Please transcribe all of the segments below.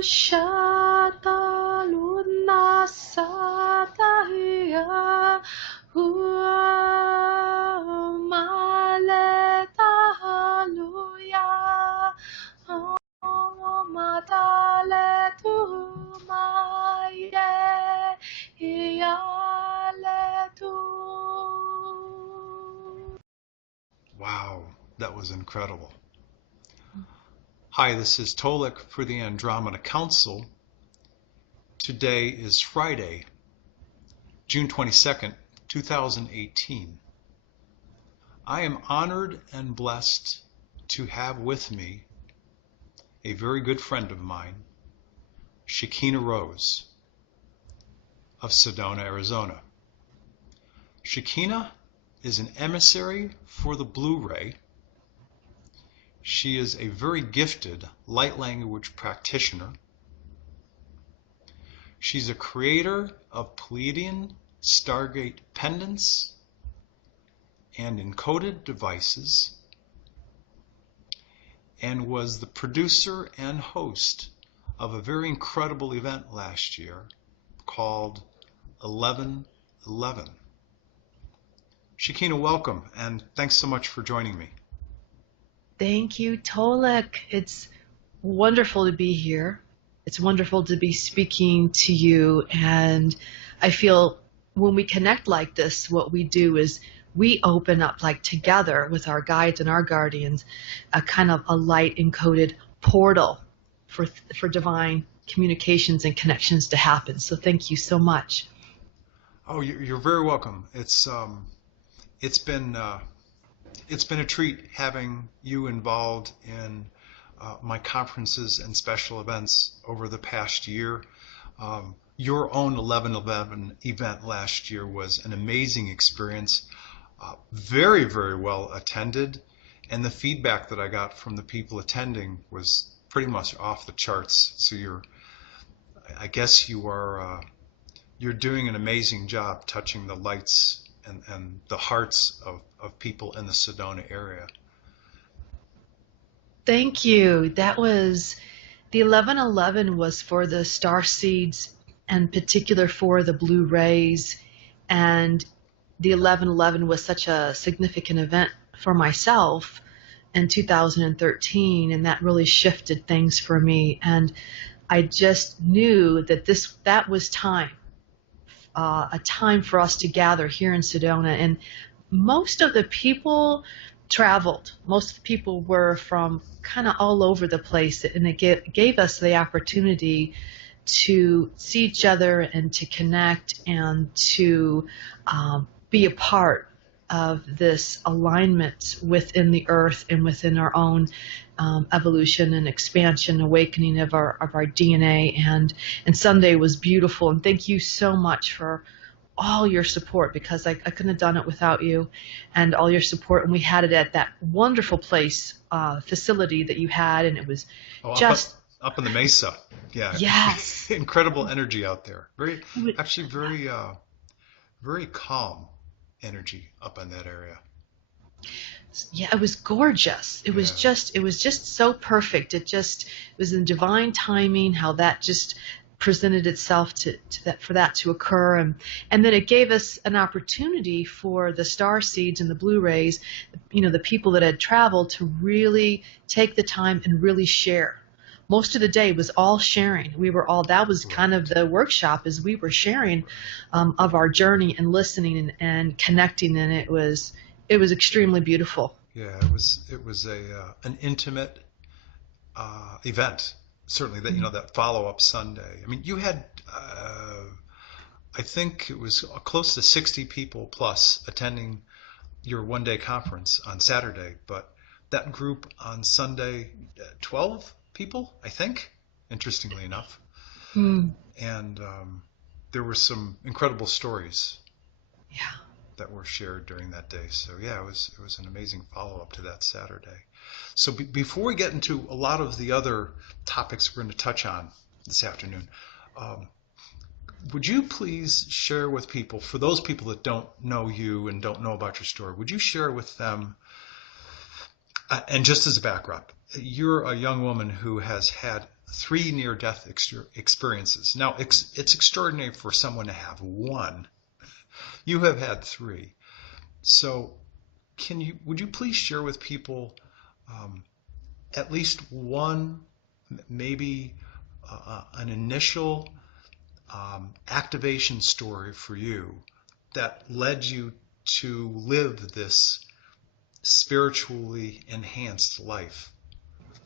Shata Luna Sataya Maleta Haluya Matale tu Maye Iale tu. Wow, that was incredible. Hi, this is Tolec for the Andromeda Council. Today is Friday, June 22nd, 2018. I am honored and blessed to have with me a very good friend of mine, Shekina Rose of Sedona, Arizona. Shekina is an emissary for the Blu-ray. She is a very gifted light language practitioner. She's a creator of Pleiadian Stargate pendants and encoded devices, and was the producer and host of a very incredible event last year called 1111. Shekina, welcome, and thanks so much for joining me. Thank you, Tolec. It's wonderful to be here. It's wonderful to be speaking to you, and I feel when we connect like this, what we do is we open up, like together with our guides and our guardians, a kind of a light encoded portal for divine communications and connections to happen. So thank you so much. Oh, you're very welcome. It's been a treat having you involved in my conferences and special events over the past year. Your own 1111 event last year was an amazing experience, very, very well attended, and the feedback that I got from the people attending was pretty much off the charts. So I guess you're doing an amazing job touching the lights and the hearts of people in the Sedona area. Thank you. That was, the 1111 was for the star seeds, and particular for the Blu-rays, and the 1111 was such a significant event for myself in 2013, and that really shifted things for me, and I just knew that that was time. A time for us to gather here in Sedona, and most of the people traveled. Most of the people were from kind of all over the place, and it gave us the opportunity to see each other and to connect and to be a part of this alignment within the earth and within our own evolution and expansion, awakening of our DNA. And Sunday was beautiful, and thank you so much for all your support, because I couldn't have done it without you and all your support. And we had it at that wonderful place, facility that you had, and it was up in the mesa. Yeah. Yes. Incredible energy out there. Very calm energy up in that area. Yeah, it was gorgeous. It was just so perfect. It was in divine timing how that just presented itself for that to occur, and then it gave us an opportunity for the star seeds and the Blu-rays, the people that had traveled, to really take the time and really share. Most of the day was all sharing. That was kind of the workshop, is we were sharing of our journey and listening and connecting, and it was extremely beautiful. Yeah, it was an intimate event. Certainly, that that follow-up Sunday. I mean, you had I think it was close to 60 people plus attending your one-day conference on Saturday, but that group on Sunday, 12 people, I think, interestingly enough. And there were some incredible stories that were shared during that day. So yeah, it was an amazing follow-up to that Saturday. So before we get into a lot of the other topics we're going to touch on this afternoon, would you please share with people, for those people that don't know you and don't know about your story, would you share with them, and just as a backdrop, you're a young woman who has had 3 near-death experiences. Now, it's extraordinary for someone to have one. You have had 3. So, would you please share with people um, at least one, maybe an initial activation story for you that led you to live this spiritually enhanced life,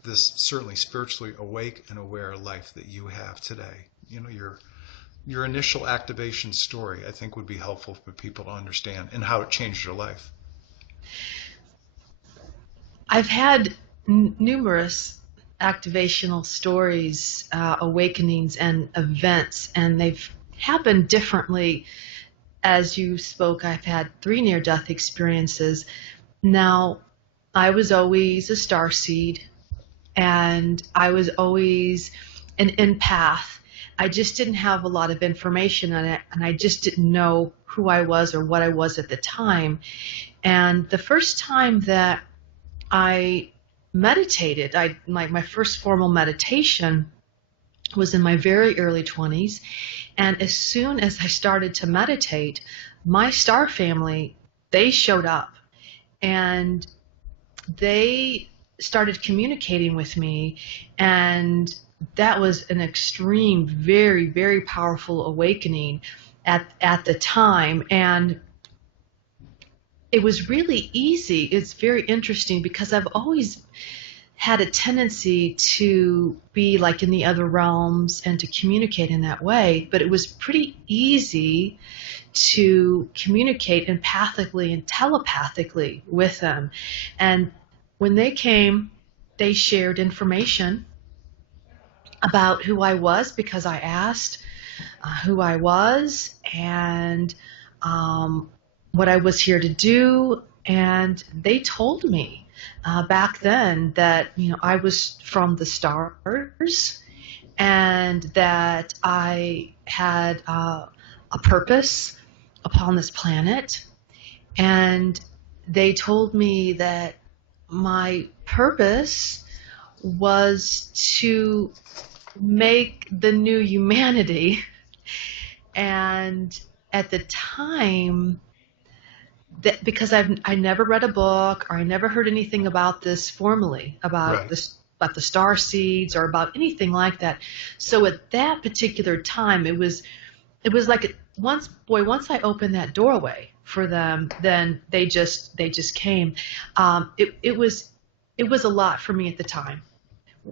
this certainly spiritually awake and aware life that you have today? You know, your initial activation story, I think, would be helpful for people to understand and how it changed your life. I've had numerous activational stories, awakenings, and events, and they've happened differently. As you spoke, I've had 3 near-death experiences. Now, I was always a starseed, and I was always an empath. I just didn't have a lot of information on it, and I just didn't know who I was or what I was at the time. And the first time that I meditated, my first formal meditation was in my very early 20s. And as soon as I started to meditate, my star family, they showed up and they started communicating with me. And that was an extreme, very, very powerful awakening at the time. And it was really easy. It's very interesting because I've always had a tendency to be like in the other realms and to communicate in that way, but it was pretty easy to communicate empathically and telepathically with them. And when they came, they shared information about who I was because I asked who I was and what I was here to do, and they told me back then that I was from the stars and that I had a purpose upon this planet, and they told me that my purpose was to make the new humanity. And at the time, that because I never read a book or I never heard anything about this formally, about Right. this, about the star seeds or about anything like that. So at that particular time, it was like once I opened that doorway for them, then they just came. It was a lot for me at the time.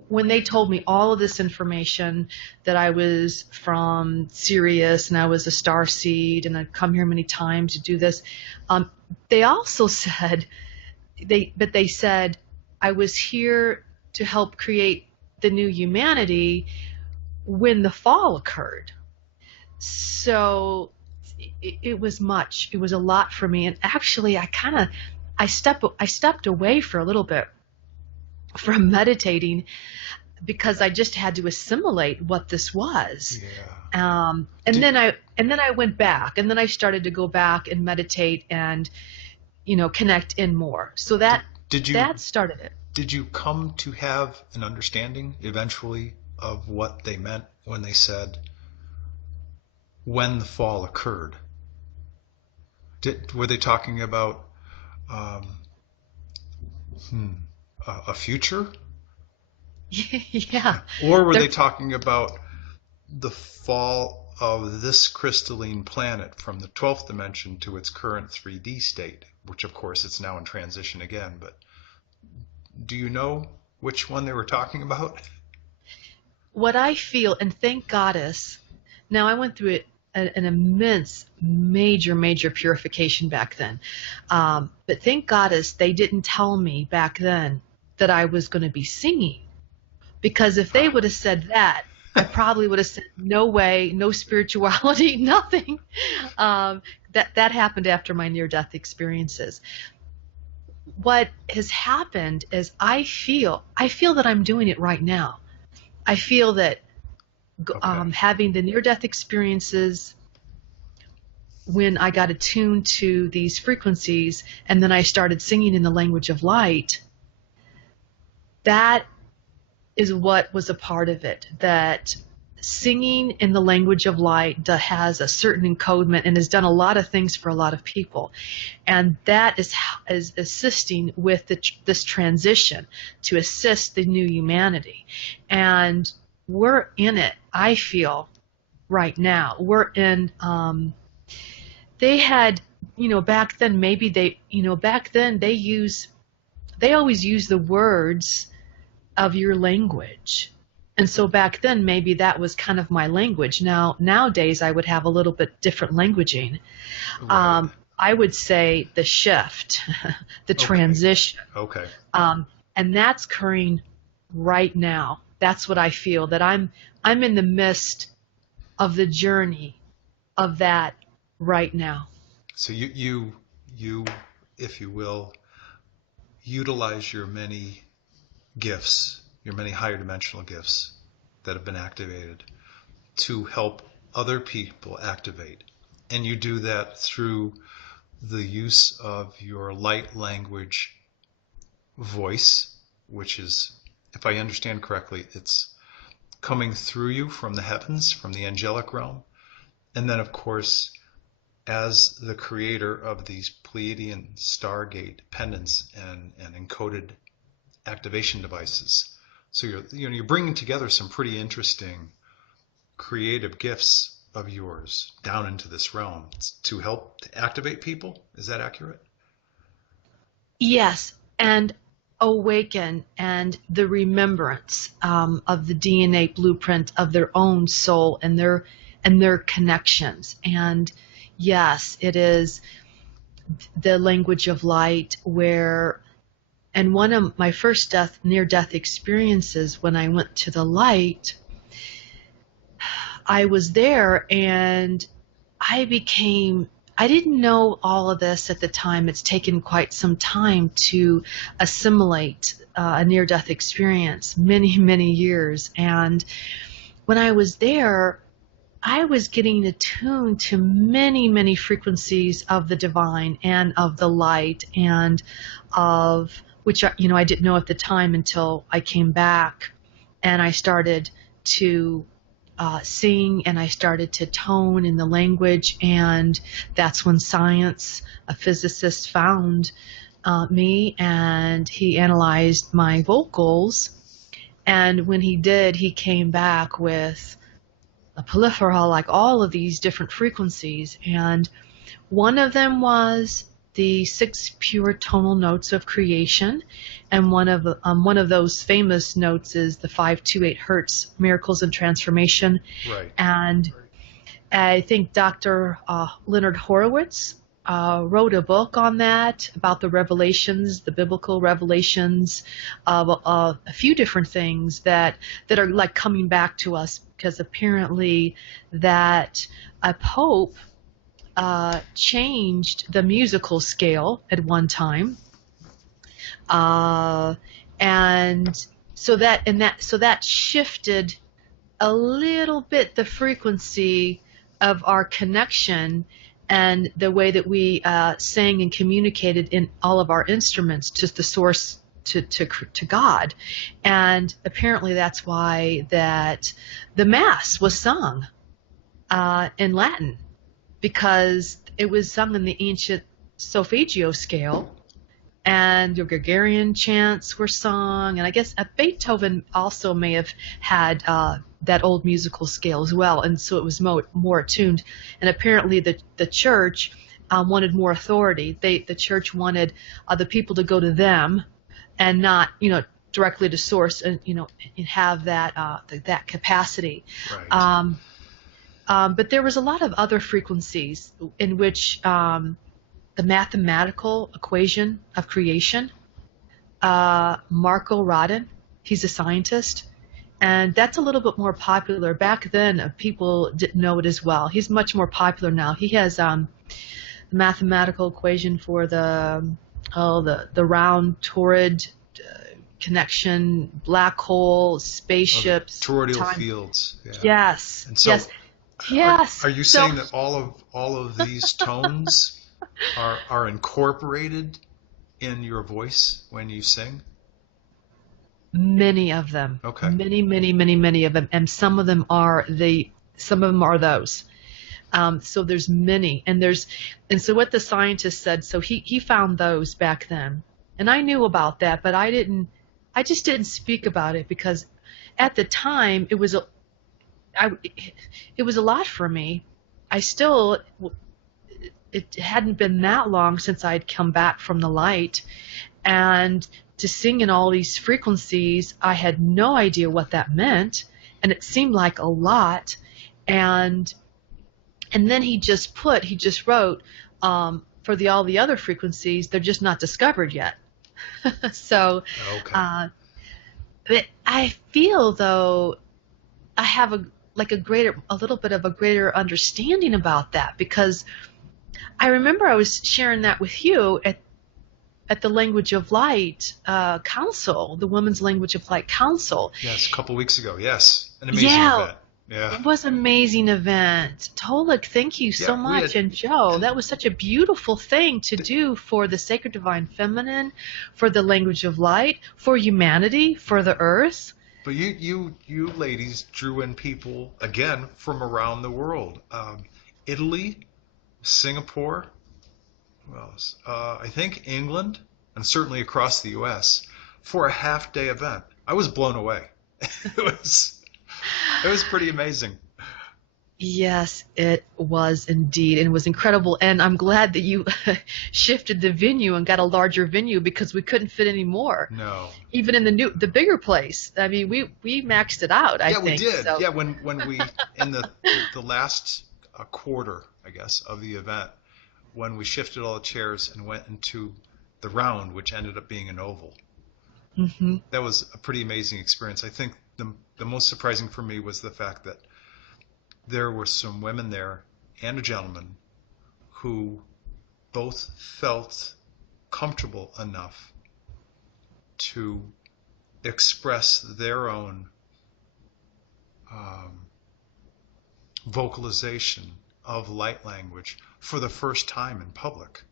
When they told me all of this information, that I was from Sirius and I was a star seed and I'd come here many times to do this, they also said, they said I was here to help create the new humanity when the fall occurred. So it was much. It was a lot for me, and actually, I stepped away for a little bit from meditating because I just had to assimilate what this was. Yeah. And Did, then I went back, and then I started to go back and meditate and connect in more. So did you that started it. did you come to have an understanding eventually of what they meant when they said when the fall occurred? Were they talking about um, a future? Yeah. Or were They're they talking about the fall of this crystalline planet from the 12th dimension to its current 3D state, which of course it's now in transition again, but do you know which one they were talking about? What I feel, and thank Goddess, now I went through an immense, major purification back then. But thank Goddess they didn't tell me back then that I was going to be singing. Because if they would have said that, I probably would have said, no way, no spirituality, nothing. That happened after my near-death experiences. What has happened is I feel that I'm doing it right now. I feel that Okay. having the near-death experiences, when I got attuned to these frequencies, and then I started singing in the language of light, that is what was a part of it. That singing in the language of light has a certain encodement and has done a lot of things for a lot of people, and that is assisting with this transition to assist the new humanity. And we're in it, I feel, right now. We're in. They had, back then, maybe back then they always use the words of your language. And so back then, maybe that was kind of my language. Nowadays, I would have a little bit different languaging. Right. I would say the shift, the Okay. transition. Okay. And that's occurring right now. That's what I feel, that I'm in the midst of the journey of that right now. So you, if you will, utilize your many gifts, your many higher dimensional gifts that have been activated to help other people activate. And you do that through the use of your light language voice, which is, if I understand correctly, it's coming through you from the heavens, from the angelic realm. And then, of course, as the creator of these Pleiadian Stargate pendants and encoded activation devices. So you're bringing together some pretty interesting creative gifts of yours down into this realm to help to activate people. Is that accurate? Yes, and awaken and the remembrance of the DNA blueprint of their own soul and their connections. And yes, it is the language of light and one of my first near-death experiences when I went to the light, I was there and I didn't know all of this at the time. It's taken quite some time to assimilate a near-death experience, many, many years. And when I was there, I was getting attuned to many, many frequencies of the divine and of the light, and of which I didn't know at the time until I came back and I started to sing and I started to tone in the language, and that's when science, a physicist, found me, and he analyzed my vocals, and when he did, he came back with a proliferal, like all of these different frequencies, and one of them was the 6 pure tonal notes of creation, and one of those famous notes is the 528 hertz miracles and transformation. Right. And I think Dr. Leonard Horowitz wrote a book on that, about the revelations, the biblical revelations of a few different things that are like coming back to us, because apparently that a pope changed the musical scale at one time, and so that shifted a little bit the frequency of our connection and the way that we sang and communicated in all of our instruments to the source, to God. And apparently that's why that the Mass was sung in Latin, because it was sung in the ancient solfeggio scale, and the Gregorian chants were sung, and I guess Beethoven also may have had that old musical scale as well, and so it was more attuned. And apparently the church wanted more authority. The church wanted the people to go to them and not directly to source, and and have that capacity. Right. But there was a lot of other frequencies in which the mathematical equation of creation, Marco Rodin, he's a scientist, and that's a little bit more popular. Back then, people didn't know it as well. He's much more popular now. He has the mathematical equation for the round toroid connection, black hole, spaceships, Toroidal time. fields. Yeah. Yes. And so, yes. Yes. Are you saying that all of these tones are incorporated in your voice when you sing? Many of them, Okay. many of them, and some of them are those. So there's many, and so what the scientist said. So he found those back then, and I knew about that, but I just didn't speak about it because at the time I, it was a lot for me. I still, it hadn't been that long since I'd come back from the light, and to sing in all these frequencies, I had no idea what that meant, and it seemed like a lot. And then he just wrote, for all the other frequencies, they're just not discovered yet. So, Okay. uh, but I feel though I have a little bit of a greater understanding about that, because I remember I was sharing that with you at the Language of Light Council, the Women's Language of Light Council. Yes, a couple weeks ago. Yes, an amazing Yeah, event. Yeah. it was an amazing event. Tolec, thank you so Yeah, we much. had, And Joe, and that was such a beautiful thing to do for the Sacred Divine Feminine, for the Language of Light, for humanity, for the Earth. but you ladies drew in people again from around the world. Italy, Singapore, who else? I think England, and certainly across the U.S. for a half-day event. I was blown away. It was it was pretty amazing. Yes, it was indeed, and it was incredible. And I'm glad that you shifted the venue and got a larger venue, because we couldn't fit any more, No. even in the bigger place. I mean, we maxed it out, I Yeah, we think. did. So, Yeah, when we in the last quarter, I guess, of the event, when we shifted all the chairs and went into the round, which ended up being an oval. hmm That was a pretty amazing experience. I think the most surprising for me was the fact that there were some women there and a gentleman who both felt comfortable enough to express their own um, vocalization of light language for the first time in public.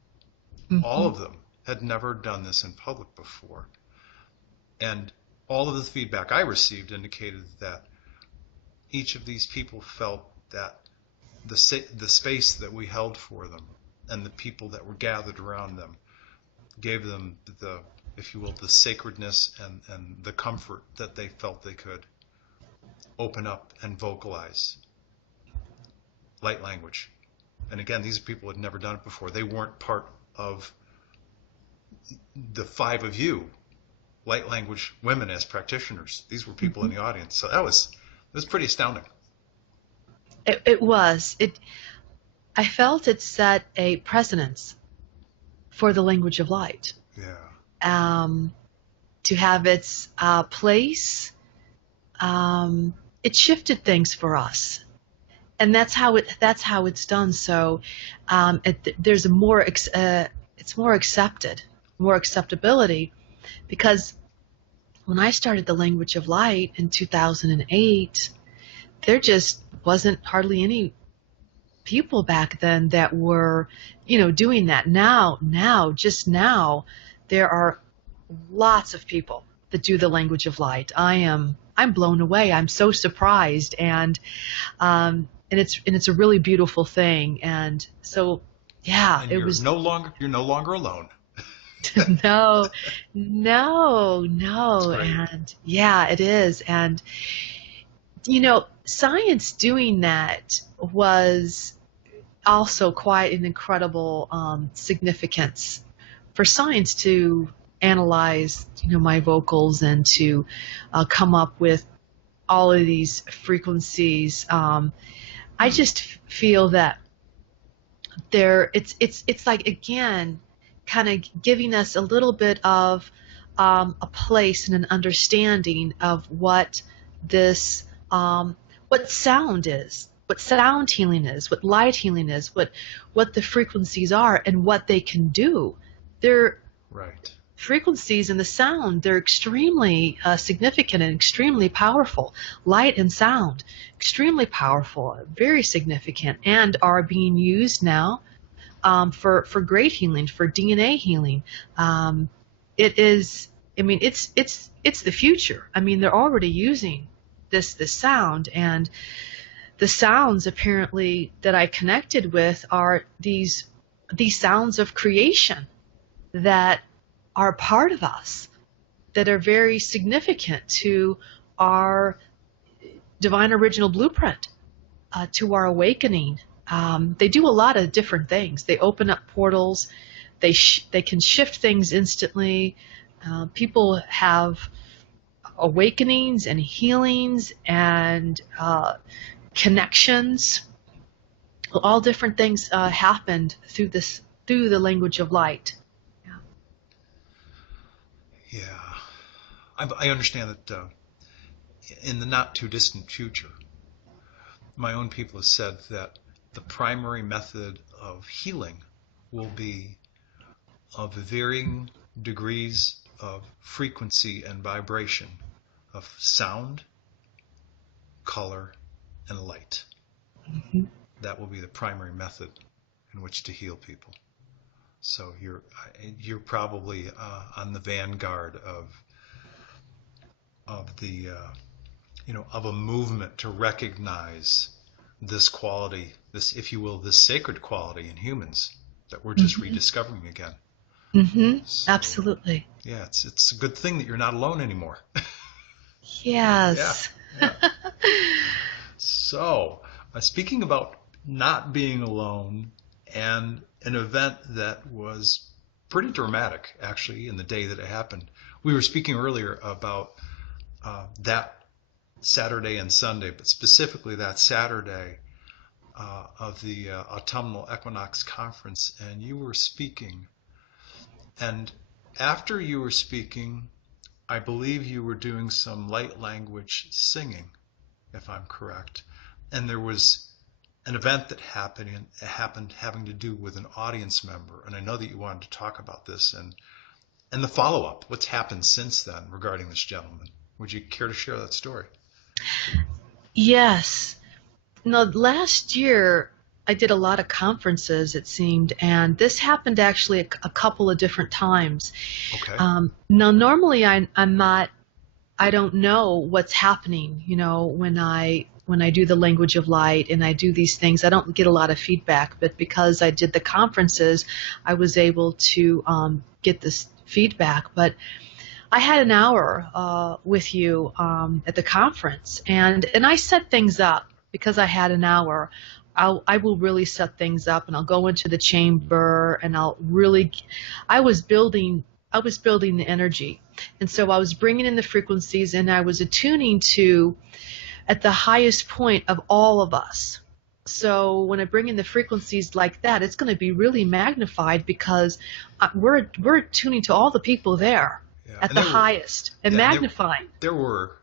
All hmm of them had never done this in public before. And all of the feedback I received indicated that each of these people felt that the space that we held for them and the people that were gathered around them gave them the, if you will, the sacredness and the comfort that they felt they could open up and vocalize light language. And again, these people had never done it before. They weren't part of the five of you light language women as practitioners. These were people in hmm the audience. So it was pretty astounding. it was. I felt it set a precedence for the Language of Light, Yeah. um, to have its place. It shifted things for us, and that's how it's done. So there's it's more accepted, more acceptability, because when I started the Language of Light in 2008, there just wasn't hardly any people back then that were, doing that. Just now, there are lots of people that do the Language of Light. I'm blown away. I'm so surprised, and it's a really beautiful thing. And so, yeah, And it was. you're no longer alone. No, It's no, great. and yeah, it is. And science doing that was also quite an incredible significance for science to analyze, my vocals, and to come up with all of these frequencies. I just feel that it's like, again, kind of giving us a little bit of a place and an understanding of what this what sound is, what sound healing is, what light healing is, what the frequencies are, and what they can do. They're Right. frequencies in the sound, they're extremely significant and extremely powerful. Light and sound, extremely powerful, very significant, and are being used now for great healing, for DNA healing. It is I mean, it's the future. I mean, they're already using this sound, and the sounds apparently that I connected with are these sounds of creation that are part of us, that are very significant to our divine original blueprint, to our awakening. They do a lot of different things. They open up portals. They can shift things instantly. People have awakenings and healings and connections. All different things happened through the language of light. Yeah. I understand that in the not too distant future, my own people have said that the primary method of healing will be of varying degrees of frequency and vibration of sound, color, and light. Mm-hmm. That will be the primary method in which to heal people. So you're probably on the vanguard of the of a movement to recognize this quality, this, if you will, this sacred quality in humans that we're just rediscovering again. Mm-hmm. So, absolutely. Yeah, it's a good thing that you're not alone anymore. Yes. Yeah. So, speaking about not being alone, and an event that was pretty dramatic, actually, in the day that it happened. We were speaking earlier about that Saturday and Sunday, but specifically that Saturday of the Autumnal Equinox Conference, and you were speaking. And after you were speaking, I believe you were doing some light language singing, if I'm correct. And there was an event that happened having to do with an audience member. And I know that you wanted to talk about this and the follow-up, what's happened since then regarding this gentleman. Would you care to share that story? Yes. No, last year I did a lot of conferences, it seemed, and this happened actually a couple of different times. Okay. Now, normally I don't know what's happening, when I do the language of light and I do these things. I don't get a lot of feedback, but because I did the conferences, I was able to get this feedback. But I had an hour with you at the conference, and I set things up because I had an hour. I will really set things up, and I'll go into the chamber, and I was building the energy, and so I was bringing in the frequencies, and I was attuning to at the highest point of all of us. So when I bring in the frequencies like that, it's going to be really magnified because we're tuning to all the people there. Yeah. At the highest and magnifying. There were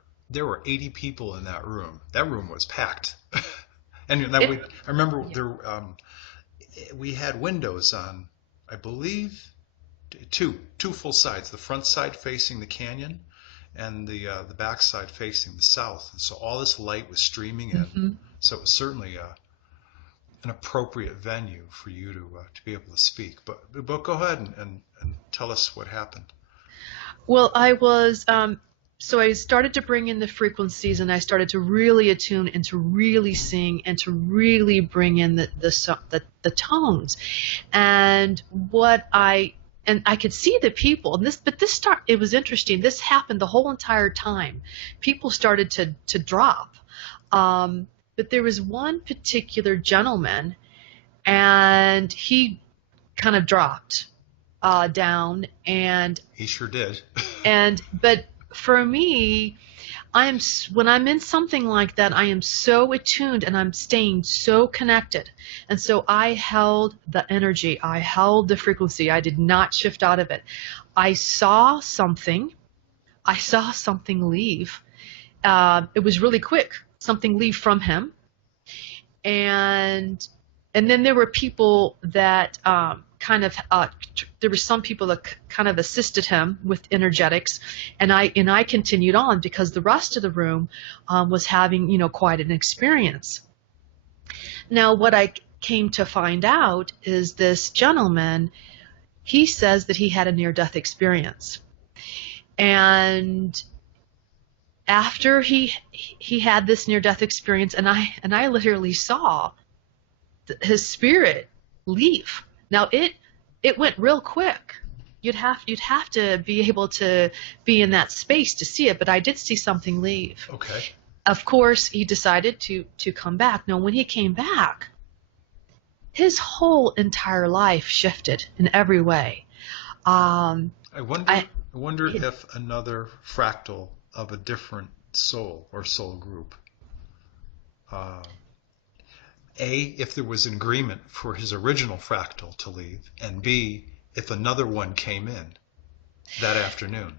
80 people in that room. That room was packed. And I remember we had windows on, I believe, two full sides. The front side facing the canyon, and the back side facing the south. And so all this light was streaming in. Mm-hmm. So it was certainly an appropriate venue for you to be able to speak. But go ahead and tell us what happened. Well, I was so I started to bring in the frequencies, and I started to really attune and to really sing and to really bring in the tones, and I could see the people. And it was interesting. This happened the whole entire time. People started to drop, but there was one particular gentleman, and he kind of dropped down, and he sure did. But for me, when I'm in something like that, I am so attuned and I'm staying so connected. And so I held the energy, I held the frequency, I did not shift out of it. I saw something leave. It was really quick, something leave from him. And then there were people that there were some people that kind of assisted him with energetics, and I continued on because the rest of the room was having quite an experience. Now, what I came to find out is this gentleman, he says that he had a near-death experience, And after he had this near-death experience, and I literally saw his spirit leave. Now it went real quick. You'd have to be able to be in that space to see it, but I did see something leave. Okay. Of course, he decided to come back. Now, when he came back, his whole entire life shifted in every way. Um, I wonder. I, I wonder if another fractal of a different soul or soul group. Uh, if there was an agreement for his original fractal to leave, and B, if another one came in that afternoon.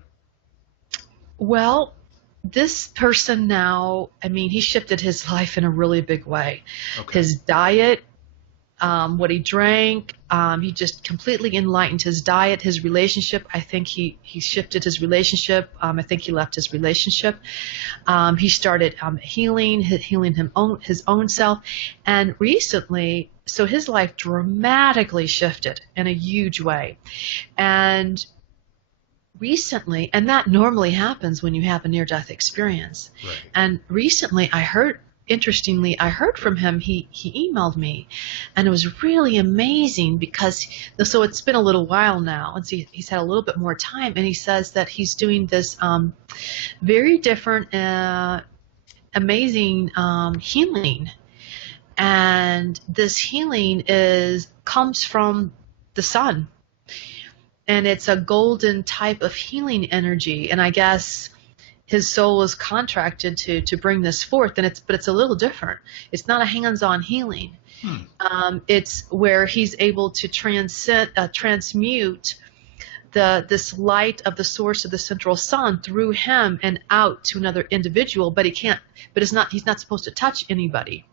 well, this person now, I mean, he shifted his life in a really big way. Okay. His diet, what he drank, he just completely enlightened his diet, his relationship. I think he shifted his relationship. I think he left his relationship. He started healing his own self. And recently, so his life dramatically shifted in a huge way. And recently, and that normally happens when you have a near-death experience. Right. And recently, interestingly, I heard from him. He emailed me, and it was really amazing because, so it's been a little while now, and so he's had a little bit more time, and he says that he's doing this very different, amazing healing, and this healing comes from the sun. And it's a golden type of healing energy. And I guess his soul is contracted to bring this forth. But it's a little different. It's not a hands-on healing. It's where he's able to transmute this light of the source of the central sun through him and out to another individual. But he's not supposed to touch anybody.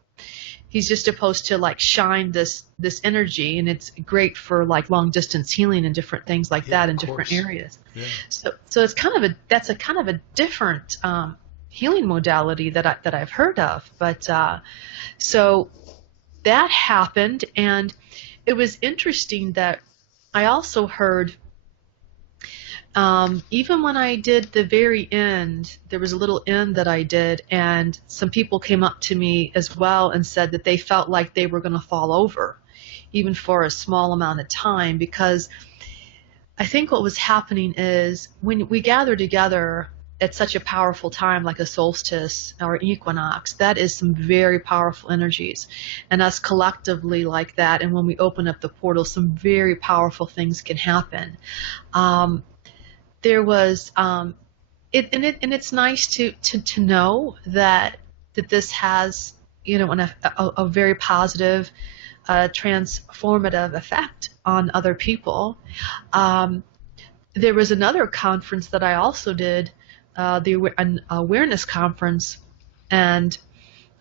He's just supposed to like shine this energy, and it's great for like long distance healing and different things like that in different areas. Yeah. So it's kind of a different healing modality that I've heard of. But so that happened, and it was interesting that I also heard. Even when I did the very end, there was a little end that I did, and some people came up to me as well and said that they felt like they were going to fall over, even for a small amount of time, because I think what was happening is when we gather together at such a powerful time like a solstice or equinox, that is some very powerful energies, and us collectively like that, and when we open up the portal, some very powerful things can happen. There was, and it's nice to know that this has, a very positive, transformative effect on other people. There was another conference that I also did, an awareness conference, and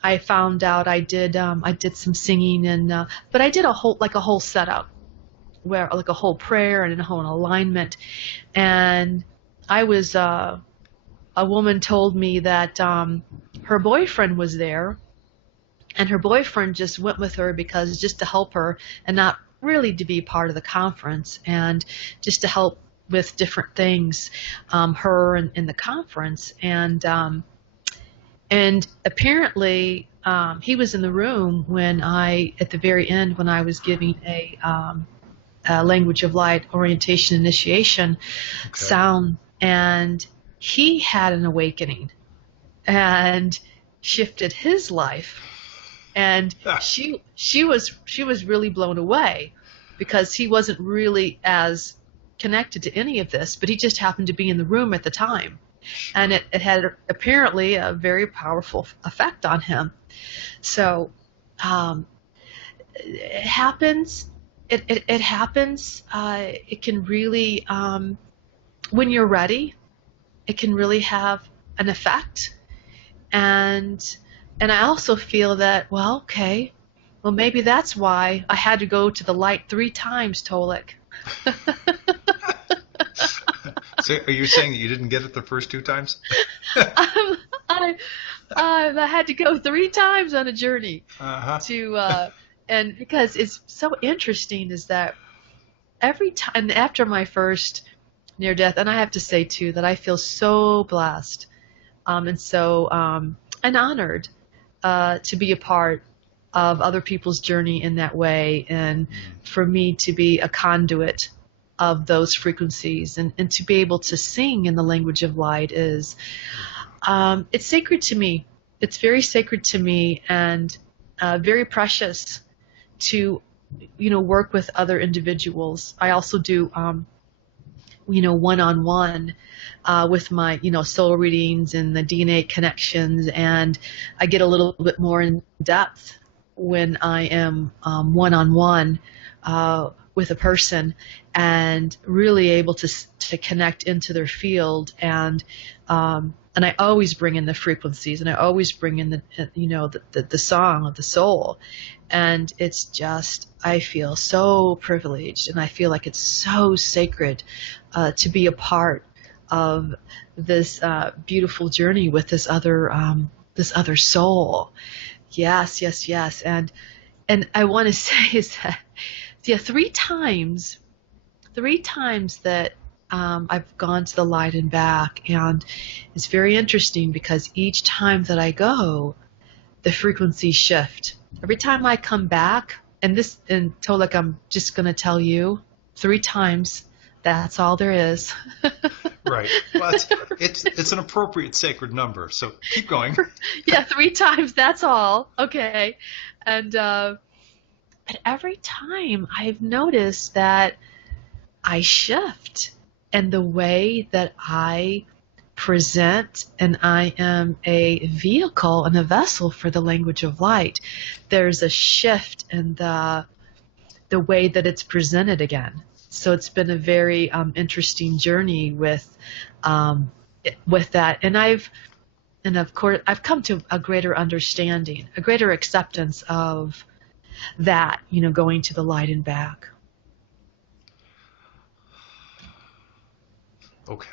I found out I did some singing, and but I did a whole setup, where like a whole prayer and a whole alignment. And I was a woman told me that her boyfriend was there, and her boyfriend just went with her because just to help her and not really to be part of the conference, and just to help with different things, her in the conference. And apparently he was in the room when at the very end, when I was giving a language of light orientation initiation sound, and he had an awakening and shifted his life, and she was really blown away because he wasn't really as connected to any of this, but he just happened to be in the room at the time, and it had apparently a very powerful effect on him. So it happens. It happens. It can really, when you're ready, it can really have an effect. And I also feel that, well, maybe that's why I had to go to the light 3 times, Tolec. So are you saying that you didn't get it the first 2 times? I had to go 3 times on a journey to. And because it's so interesting is that every time after my first near death. And I have to say too that I feel so blessed, and so and honored to be a part of other people's journey in that way, and Mm. for me to be a conduit of those frequencies, and to be able to sing in the language of light is it's sacred to me. It's very sacred to me, and very precious to work with other individuals. I also do one-on-one with my soul readings and the DNA connections, and I get a little bit more in depth when I am one-on-one with a person, and really able to connect into their field, and I always bring in the frequencies, and I always bring in the song of the soul, and it's just, I feel so privileged, and I feel like it's so sacred to be a part of this beautiful journey with this other soul. Yes, yes, yes, and I want to say is that, yeah, three times that I've gone to the light and back, and it's very interesting because each time that I go, the frequencies shift. Every time I come back, and Tolec, I'm just going to tell you, 3 times. That's all there is. Right. Well, it's an appropriate sacred number, so keep going. Yeah, 3 times. That's all. Okay, and but every time I've noticed that I shift, and the way that I present, and I am a vehicle and a vessel for the language of light. There's a shift in the way that it's presented again. So it's been a very interesting journey with that, and of course I've come to a greater understanding, a greater acceptance of that, going to the light and back. Okay.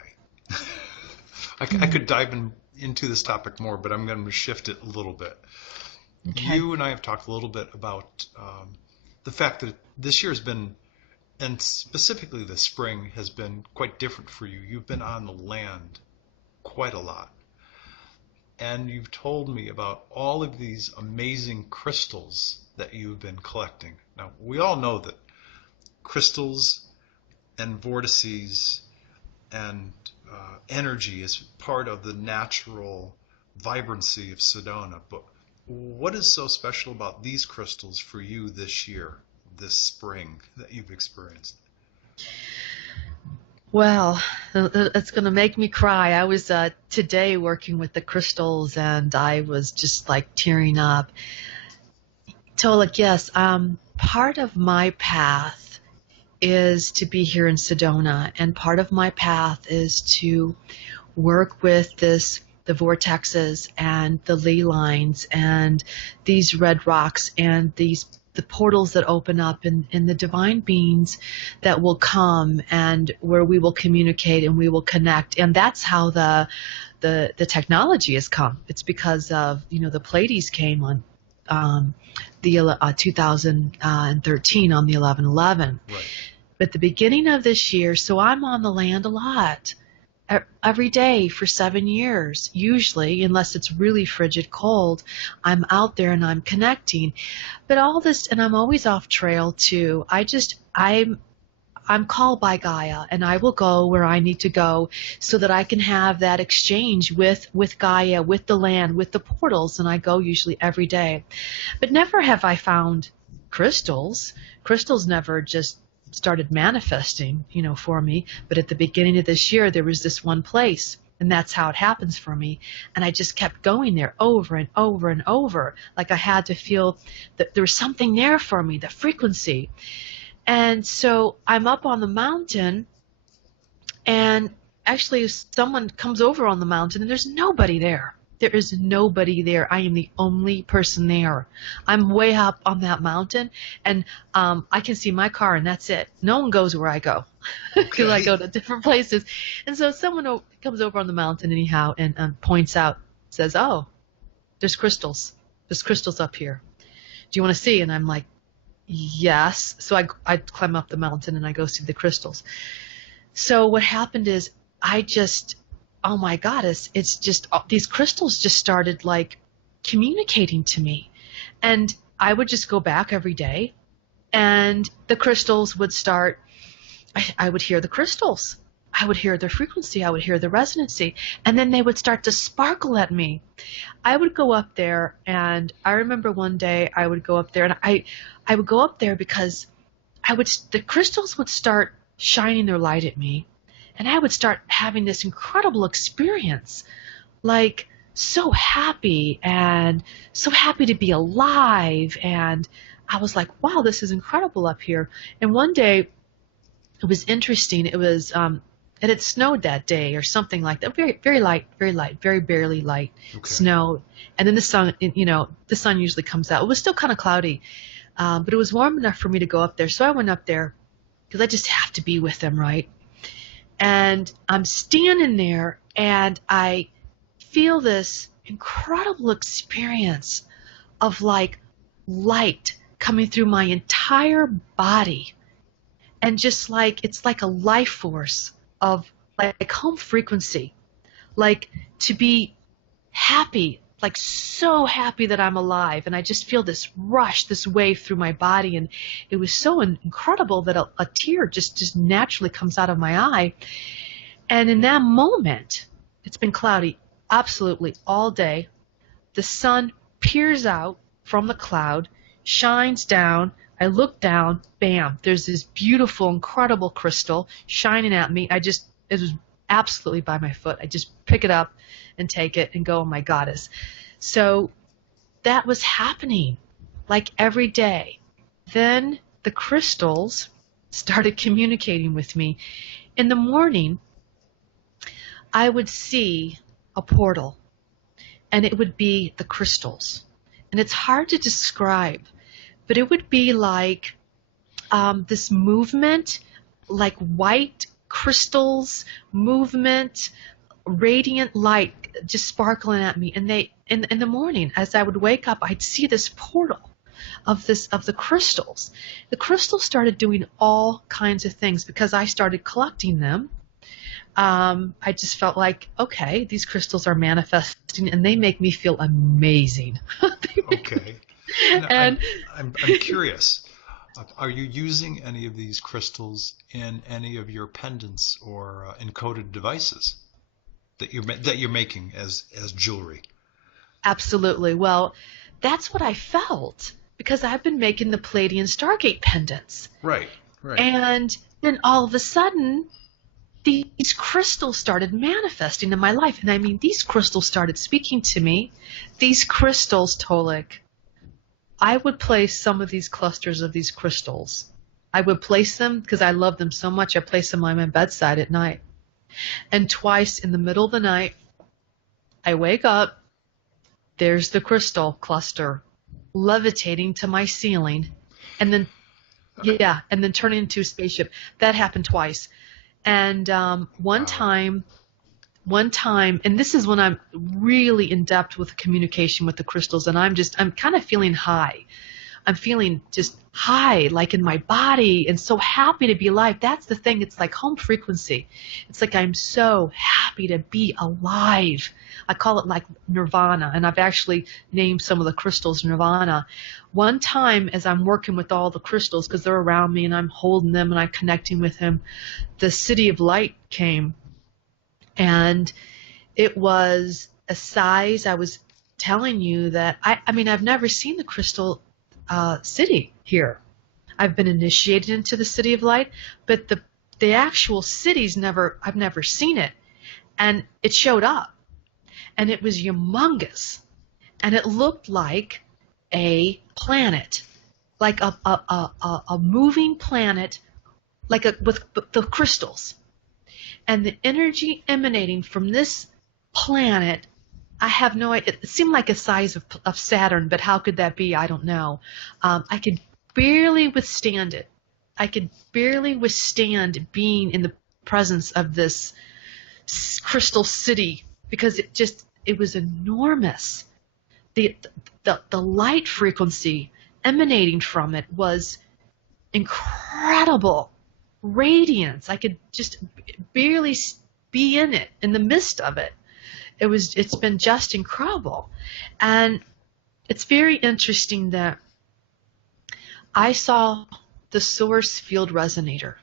I could dive into this topic more, but I'm going to shift it a little bit. Okay. You and I have talked a little bit about the fact that this year has been, and specifically the spring, has been quite different for you. You've been on the land quite a lot. And you've told me about all of these amazing crystals that you've been collecting. Now, we all know that crystals and vortices and energy is part of the natural vibrancy of Sedona. But what is so special about these crystals for you this year, this spring that you've experienced? Well, it's going to make me cry. I was today working with the crystals, and I was just like tearing up. Tolec, yes, part of my path is to be here in Sedona, and part of my path is to work with the vortexes and the ley lines and these red rocks and the portals that open up in the divine beings that will come, and where we will communicate and we will connect. And that's how the technology has come. It's because of the Pleiades came on the 2013 on the 11/11. Right. But the beginning of this year, so I'm on the land a lot, every day for 7 years, usually, unless it's really frigid cold, I'm out there and I'm connecting. But all this, and I'm always off trail too. I'm called by Gaia, and I will go where I need to go so that I can have that exchange with Gaia, with the land, with the portals, and I go usually every day. But never have I found crystals. Crystals never just started manifesting, for me. But at the beginning of this year, there was this one place, and that's how it happens for me. And I just kept going there over and over and over. Like I had to feel that there was something there for me, the frequency. And so I'm up on the mountain, and actually someone comes over on the mountain, and there's nobody there. There is nobody there. I am the only person there. I'm way up on that mountain, and I can see my car, and that's it. No one goes where I go, because I go to different places. And so someone comes over on the mountain anyhow, and points out, says, "Oh, there's crystals. There's crystals up here. Do you want to see?" And I'm like, "Yes." So I climb up the mountain and I go see the crystals. So what happened is I just, oh my God, it's just, these crystals just started like communicating to me. And I would just go back every day and the crystals would start, I would hear the crystals. I would hear their frequency. I would hear the resonancy. And then they would start to sparkle at me. I would go up there, and I remember one day I would go up there, and I would go up there because the crystals would start shining their light at me, and I would start having this incredible experience, like so happy and so happy to be alive. And I was like, wow, this is incredible up here. And one day, it was interesting. It was, it had snowed that day or something like that. Very, very light, very barely light Okay. snow. And then the sun, the sun usually comes out. It was still kind of cloudy, but it was warm enough for me to go up there. So I went up there because I just have to be with them, right? And I'm standing there and I feel this incredible experience of like light coming through my entire body. And just like, it's like a life force of like home frequency, like to be happy, like so happy that I'm alive. And I just feel this rush, this wave through my body. And it was so incredible that a tear just naturally comes out of my eye. And in that moment, it's been cloudy absolutely all day. The sun peers out from the cloud, shines down. I look down, bam, there's this beautiful, incredible crystal shining at me. It was absolutely by my foot. I just pick it up and take it and go, oh my goddess. So that was happening like every day. Then the crystals started communicating with me. In the morning, I would see a portal, and it would be the crystals. And it's hard to describe, but it would be like this movement, like white crystals, movement, radiant light just sparkling at me. And in the morning, as I would wake up, I'd see this portal of the crystals. The crystals started doing all kinds of things because I started collecting them. I just felt like, okay, these crystals are manifesting and they make me feel amazing. Okay. Now, And I'm curious. Are you using any of these crystals in any of your pendants or encoded devices that you're making as jewelry? absolutely. Well, that's what I felt because I've been making the Palladian Stargate pendants. Right. Right. And then all of a sudden, these crystals started manifesting in my life. And I mean, these crystals started speaking to me. These crystals, Tolec, I would place some of these clusters of these crystals. I would place them because I love them so much. I place them on my bedside at night. And twice in the middle of the night, I wake up, there's the crystal cluster levitating to my ceiling, and then, yeah, and then turning into a spaceship. That happened twice. And one time, and this is when I'm really in depth with the communication with the crystals, and I'm kind of feeling high. I'm feeling just high, like in my body, and so happy to be alive. That's the thing. It's like home frequency. It's like I'm so happy to be alive. I call it like nirvana, and I've actually named some of the crystals nirvana. One time, as I'm working with all the crystals, because they're around me and I'm holding them and I'm connecting with them, the City of Light came, and it was a size. I was telling you that I mean, I've never seen the crystal city here. I've been initiated into the City of Light, but the actual city's I've never seen it. And it showed up, and it was humongous, and it looked like a planet, like a moving planet, like with the crystals, and the energy emanating from this planet. I have no idea. It seemed like a size of Saturn, but how could that be? I don't know. I could barely withstand it. I could barely withstand being in the presence of this crystal city because it was enormous. The light frequency emanating from it was incredible. radiance. I could just barely be in it, in the midst of it. It's been just incredible. And it's very interesting that I saw the source field resonator.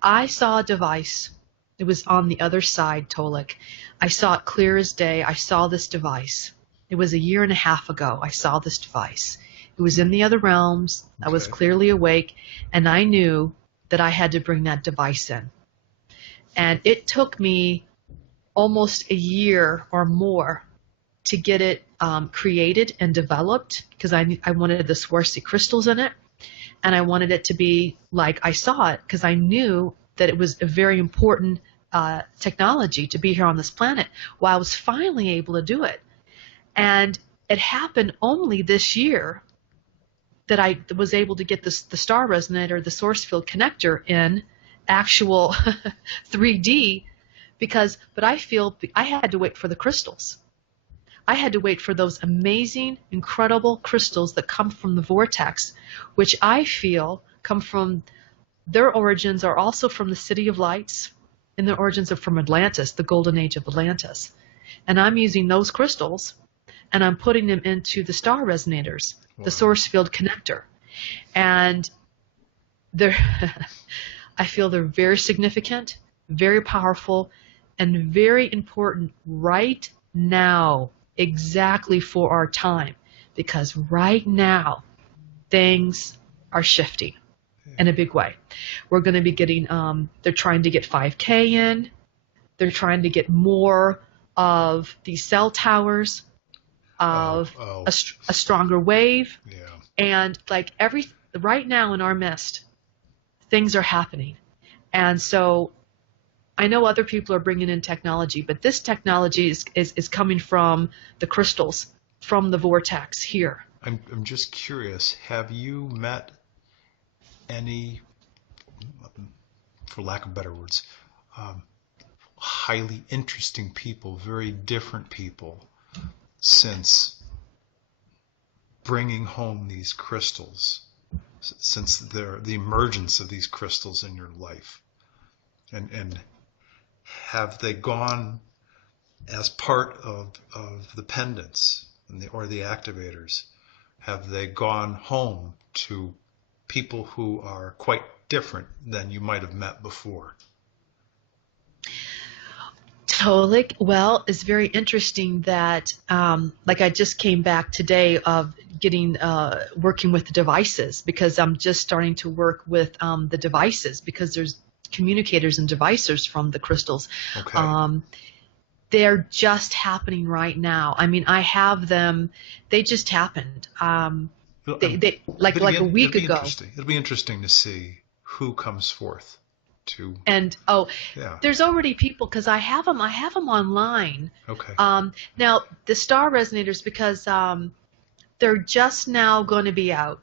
I saw a device. It was on the other side, Tolec. I saw it clear as day. I saw this device. It was a year and a half ago. I saw this device. It was in the other realms. I was Okay. clearly awake, and I knew that I had to bring that device in. And it took me almost a year or more to get it created and developed, because I wanted the Swarovski crystals in it, and I wanted it to be like I saw it, because I knew that it was a very important technology to be here on this planet. Well, I was finally able to do it. And it happened only this year that I was able to get the star resonator, the source field connector in actual 3D, but I feel I had to wait for the crystals. I had to wait for those amazing, incredible crystals that come from the vortex, which I feel come from, their origins are also from the City of Lights, and their origins are from Atlantis, the golden age of Atlantis. And I'm using those crystals, and I'm putting them into the star resonators, Wow. the source field connector. And they're I feel they're very significant, very powerful, and very important right now, exactly for our time, because right now things are shifting in a big way. We're going to be getting, they're trying to get 5K in. They're trying to get more of these cell towers, of a stronger wave. Yeah. And like right now in our midst, things are happening. And so I know other people are bringing in technology, but this technology is coming from the crystals, from the vortex here. I'm just curious, have you met any, for lack of better words, highly interesting people, very different people, since bringing home these crystals, since the emergence of these crystals in your life? And have they gone as part of the pendants or the activators? Have they gone home to people who are quite different than you might have met before? Tolec, well, it's very interesting that, like I just came back today of getting, working with the devices, because I'm just starting to work with the devices, because there's communicators and devices from the crystals. Okay. They're just happening right now. I mean, I have them, they just happened. They like a week ago. It'll be interesting to see who comes forth to. And Yeah. there's already people, because I have them online. Okay. Now the star resonators, because they're just now going to be out.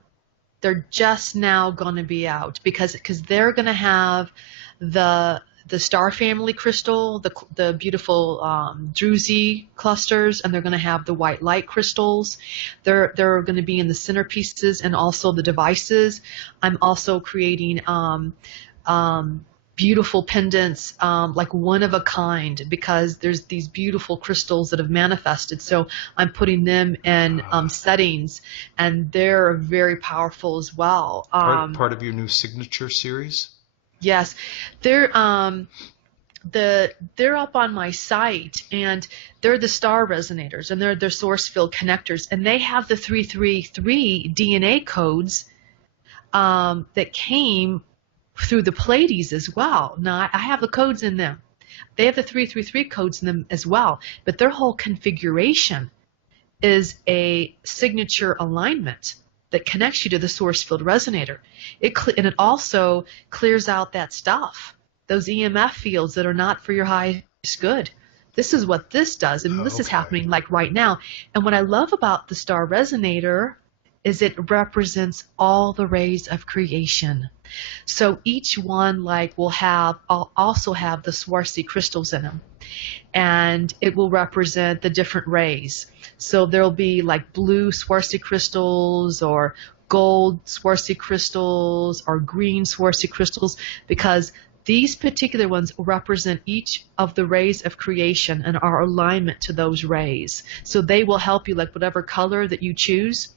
They're just now going to be out because they're going to have the star family crystal, the beautiful druzy clusters, and they're going to have the white light crystals. They're going to be in the centerpieces and also the devices. I'm also creating beautiful pendants, like one of a kind, because there's these beautiful crystals that have manifested. So I'm putting them in settings, and they're very powerful as well. Part of your new signature series? Yes, they're up on my site, and they're the star resonators, and they're source field connectors, and they have the 333 DNA codes that came through the Pleiades as well. Now I have the codes in them. They have the 333 codes in them as well, but their whole configuration is a signature alignment that connects you to the source field resonator. And it also clears out that stuff, those EMF fields that are not for your highest good. This is what this does, and this is happening like right now. And what I love about the star resonator is it represents all the rays of creation. So each one will also have the Swarovski crystals in them, and it will represent the different rays. So there'll be like blue Swarovski crystals, or gold Swarovski crystals or green Swarovski crystals, because these particular ones represent each of the rays of creation and our alignment to those rays. So they will help you, like whatever color that you choose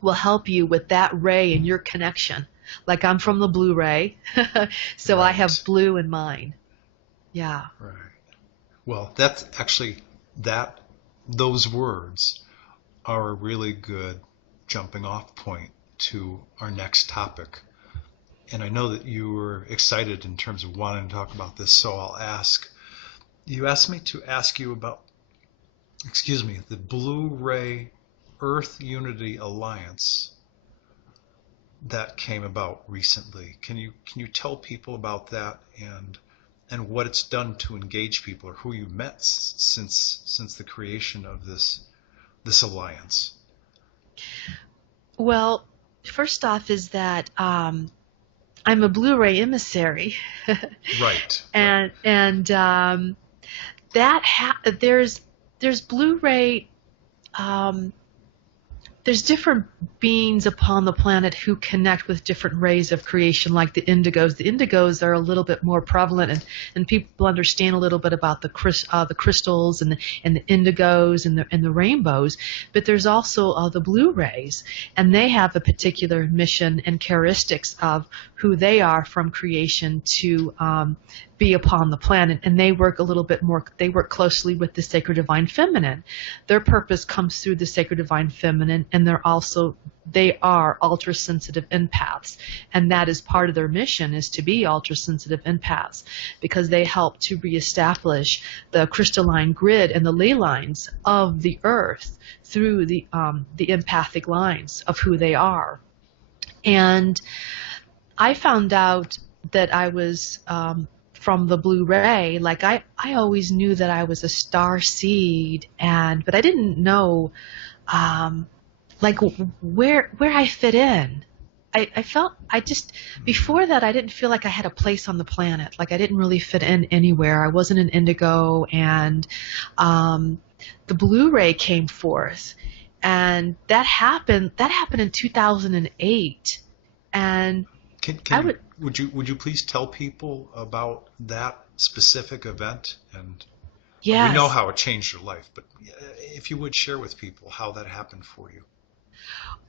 will help you with that ray and your connection. Like I'm from the blue ray, so I have Right. blue in mine. Yeah. Right. Well, that's actually that those words are a really good jumping off point to our next topic. And I know that you were excited in terms of wanting to talk about this, so I'll ask. You asked me to ask you about, excuse me, the Blue Ray Earth Unity Alliance that came about recently. Can you tell people about that and what it's done to engage people, or who you met since the creation of this alliance? Well, first off is that I'm a Blu-ray emissary, Right. and there's Blu-ray. There's different beings upon the planet who connect with different rays of creation, like the indigos. The indigos are a little bit more prevalent, and people understand a little bit about the crystals and the indigos and the rainbows. But there's also the blue rays, and they have a particular mission and characteristics of who they are from creation to be upon the planet, and they work a little bit more. They work closely with the sacred divine feminine. Their purpose comes through the sacred divine feminine, and they are ultra sensitive empaths, and that is part of their mission, is to be ultra sensitive empaths, because they help to reestablish the crystalline grid and the ley lines of the earth through the empathic lines of who they are. And I found out that I was from the blue ray. Like I always knew that I was a star seed, but I didn't know like where I fit in. Before that, I didn't feel like I had a place on the planet. Like I didn't really fit in anywhere. I wasn't an indigo, and the blue ray came forth, and that happened in 2008. And Would you please tell people about that specific event? And yes. We know how it changed your life, but if you would share with people how that happened for you.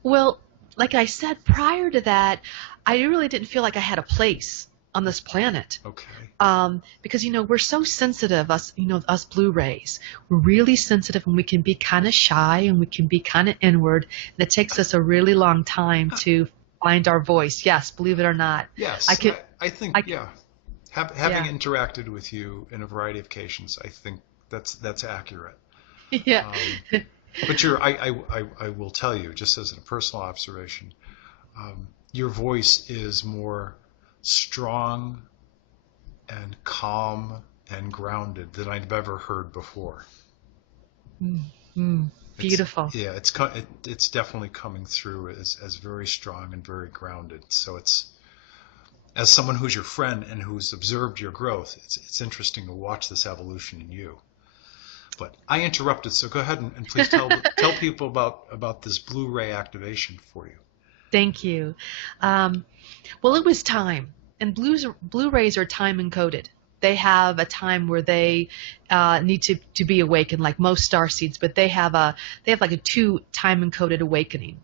Well, like I said, prior to that, I really didn't feel like I had a place on this planet. Okay. Because, we're so sensitive, us blue rays. We're really sensitive, and we can be kind of shy, and we can be kind of inward, and it takes us a really long time to find our voice. Yes, believe it or not. Yes, I think, yeah. Having interacted with you in a variety of occasions, I think that's accurate. Yeah. But I will tell you, just as a personal observation, your voice is more strong and calm and grounded than I've ever heard before. Beautiful. It's definitely coming through as very strong and very grounded. So it's, as someone who's your friend and who's observed your growth, it's interesting to watch this evolution in you. But I interrupted, so go ahead and please tell people about this Blu-ray activation for you. Thank you. Well, it was time, and Blu-rays are time encoded. They have a time where they need to be awakened, like most star seeds, but they have like a 2 time encoded awakening.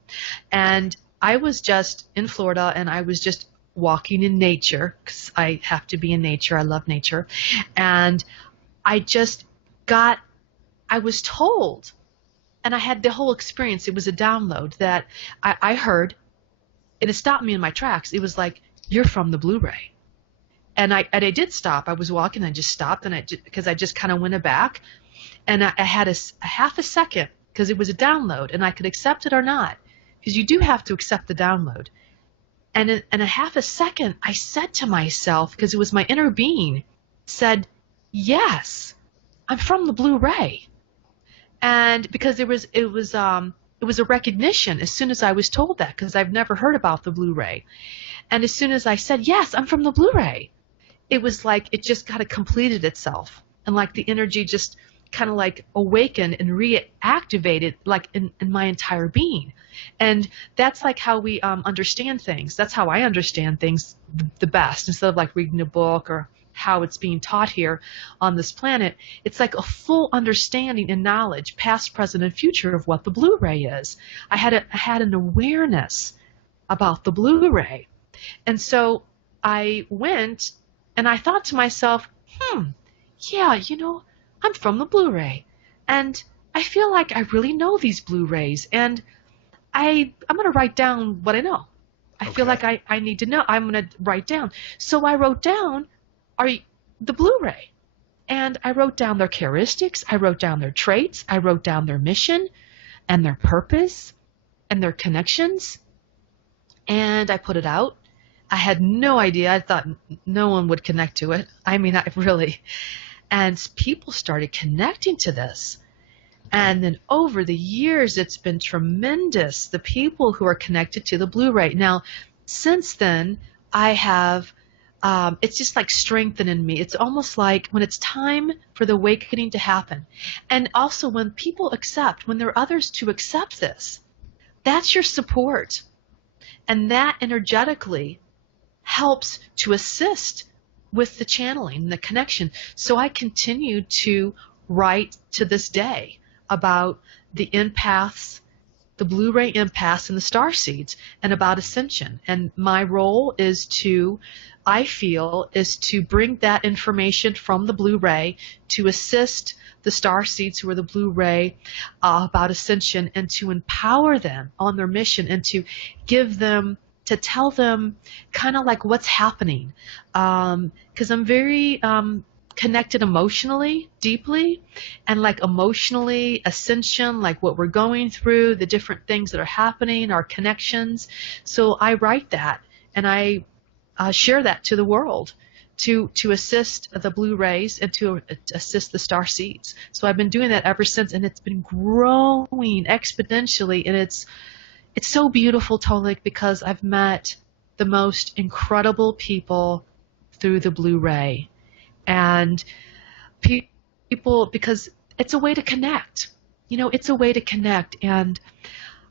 And I was just in Florida, and I was just walking in nature, because I have to be in nature. I love nature. And I was told, and I had the whole experience. It was a download that I heard, and it stopped me in my tracks. It was like, you're from the Blu-ray. And I did stop. I was walking, I just stopped, because I just kind of went back, and I had a half a second, because it was a download, and I could accept it or not, because you do have to accept the download. And in a half a second, I said to myself, because it was my inner being, said, yes, I'm from the Blu-ray. And because it was a recognition as soon as I was told that, because I've never heard about the Blu-ray. And as soon as I said, yes, I'm from the Blu-ray, it was like it just kind of completed itself. And like the energy just kind of like awakened and reactivated like in my entire being. And that's like how we understand things. That's how I understand things the best, instead of like reading a book or how it's being taught here on this planet. It's like a full understanding and knowledge, past, present, and future, of what the Blu-ray is. I had an awareness about the Blu-ray. And so I went and I thought to myself, yeah, you know, I'm from the Blu-ray. And I feel like I really know these Blu-rays. And I'm going to write down what I know. I feel like I need to know. I'm going to write down. So I wrote down the Blu-ray. And I wrote down their characteristics. I wrote down their traits. I wrote down their mission and their purpose and their connections. And I put it out. I had no idea. I thought no one would connect to it. I mean, I really. And people started connecting to this. And then over the years, it's been tremendous, the people who are connected to the Blu-ray. Now, since then, I have, it's just like strengthened in me. It's almost like when it's time for the awakening to happen. And also when people accept, when there are others to accept this, that's your support. And that energetically helps to assist with the channeling, the connection. So I continue to write to this day about the empaths, the Blu-ray empaths and the starseeds, and about ascension. And my role is to, I feel, is to bring that information from the Blu-ray to assist the starseeds who are the Blu-ray about ascension, and to empower them on their mission, and to give them, to tell them kind of like what's happening. Because I'm very connected emotionally, deeply, and like emotionally, ascension, like what we're going through, the different things that are happening, our connections. So I write that, and I share that to the world to assist the Blu-rays and to assist the star seeds. So I've been doing that ever since, and it's been growing exponentially, and it's so beautiful, Tolec, because I've met the most incredible people through the Blu-ray. And people, because it's a way to connect. You know, it's a way to connect. And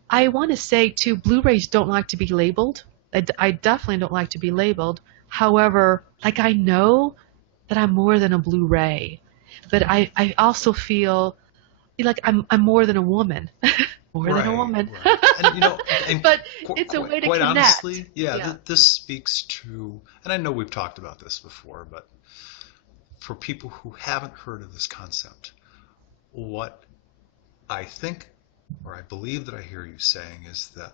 I want to say, too, Blu-rays don't like to be labeled. I definitely don't like to be labeled. However, like, I know that I'm more than a Blu-ray. But I also feel like I'm more than a woman. More than a woman. Right. And, you know, and but it's a way to quite connect. Honestly, this speaks to, and I know we've talked about this before, but for people who haven't heard of this concept, what I think, or I believe that I hear you saying, is that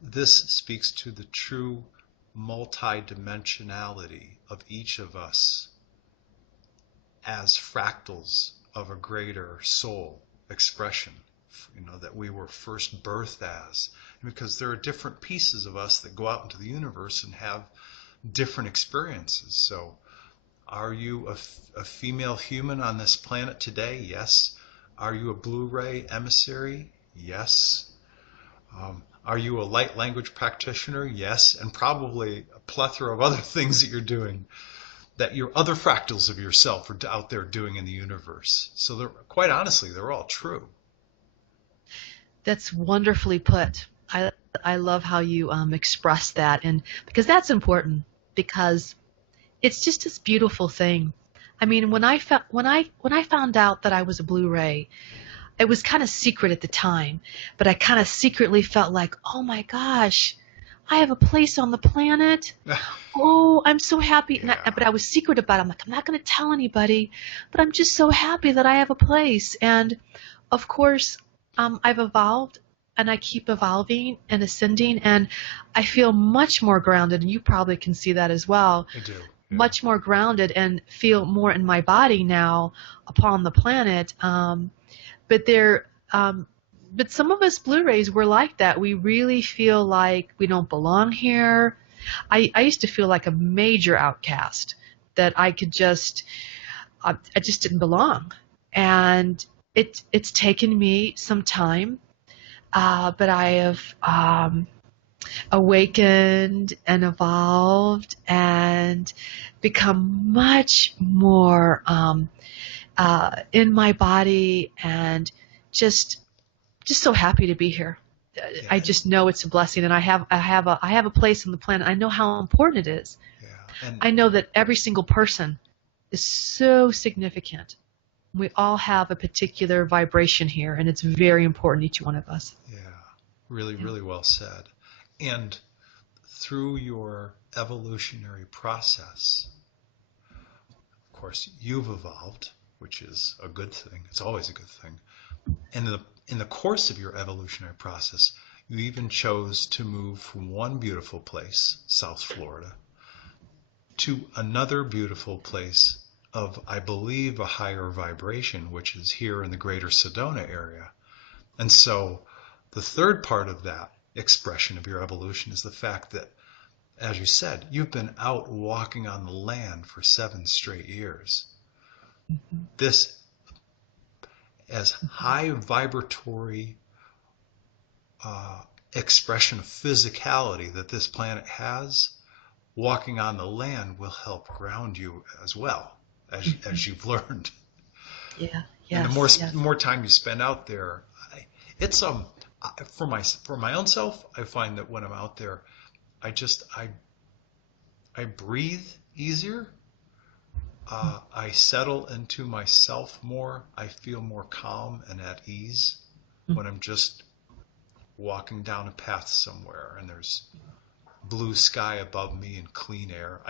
this speaks to the true multidimensionality of each of us as fractals of a greater soul expression, you know, that we were first birthed as. Because there are different pieces of us that go out into the universe and have different experiences. So are you a female human on this planet today? Yes. Are you a Blu-ray emissary? Yes. Are you a light language practitioner? Yes. And probably a plethora of other things that you're doing, that your other fractals of yourself are out there doing in the universe. So they're, quite honestly, they're all true. That's wonderfully put. I love how you express that, and because that's important, because it's just this beautiful thing. I mean, when I found out that I was a Blu-ray, it was kind of secret at the time, but I kind of secretly felt like, oh my gosh, I have a place on the planet. Oh, I'm so happy. Yeah. But I was secret about it. I'm like, I'm not going to tell anybody, but I'm just so happy that I have a place. And of course, I've evolved, and I keep evolving and ascending, and I feel much more grounded, and you probably can see that as well. I do. Yeah. Much more grounded and feel more in my body now upon the planet. But some of us Blu-rays were like that. We really feel like we don't belong here. I used to feel like a major outcast, that I just didn't belong. And it's taken me some time, but I have awakened and evolved and become much more in my body, and just so happy to be here. Yeah, I just know it's a blessing, and I have a place on the planet. I know how important it is. yeah, and I know that every single person is so significant. We all have a particular vibration here, and it's very important, each one of us. yeah, really, Yeah. really well said. And through your evolutionary process, of course, you've evolved, which is a good thing. It's always a good thing. And in the course of your evolutionary process, you even chose to move from one beautiful place, South Florida, to another beautiful place of, I believe, a higher vibration, which is here in the greater Sedona area. And so the third part of that expression of your evolution is the fact that, as you said, you've been out walking on the land for 7 straight years. This, as high vibratory expression of physicality that this planet has, walking on the land will help ground you as well, as you've learned. Yeah. And the Yes. Yes. more time you spend out there, it's for my own self, I find that when I'm out there, I breathe easier. I settle into myself more. I feel more calm and at ease when I'm just walking down a path somewhere and there's blue sky above me and clean air.